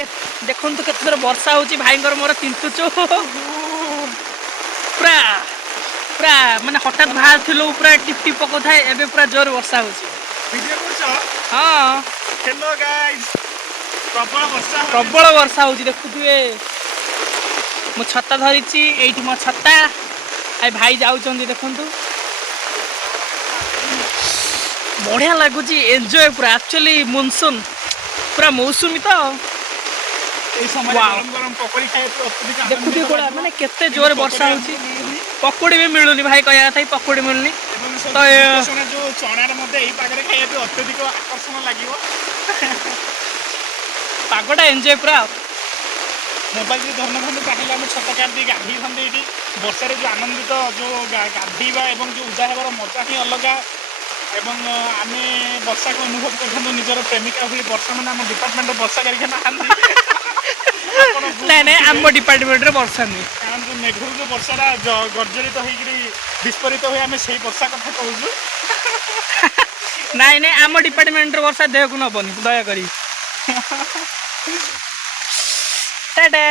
देखो तो केत वर्षा होची भाईंगर मोर तिंतुचो पूरा पूरा माने हठात बाहर थिलो पूरा टिप टिप पको थाए एबे पूरा जोर वर्षा होची वीडियो करछो हां हेलो गाइस प्रबल वर्षा होची देखुथिए मो छत्ता धरिची एठी मो छत्ता आई भाई जाउचंदी देखंतु बढ़िया लगुची एन्जॉय पूरा एक्चुअली मानसून पूरा मौसमी तो এই সময় গরম গরম পকোড়ি খাই তো অত্যধিক আনন্দ देखुथि कोड़ा माने केते जोर वर्षा होची पकोड़ी भी मिलुनी भाई कहया था पकोड़ी मिलनी तो सोना जो चणार मध्ये এই পাগরে খাই তো অত্যধিক আকর্ষণ লাগিব पागोटा एन्जॉय पूरा मोबाइल जो धरन धरन ताकले हम छता काट दी गाधी धन देटी वर्षा रे जो आनंदित जो गाधीबा एवं जो उजा हेबार मजा ही अलग एवं आमे वर्षा को अनुभव करथन निजर प्रेमिका हुई वर्षा माने हम डिपार्टमेंट वर्षा करिके ना आंदी नहीं नहीं आम डिपार्टमेंट रे वर्षा नहीं कारण जो मेघर जो वर्षा गर्जरित होइकरी विस्फोरित होई आमे सेही वर्षा कथा कहूछु नहीं नहीं आम डिपार्टमेंट रे वर्षा देह को नबनी दया करी टाटा।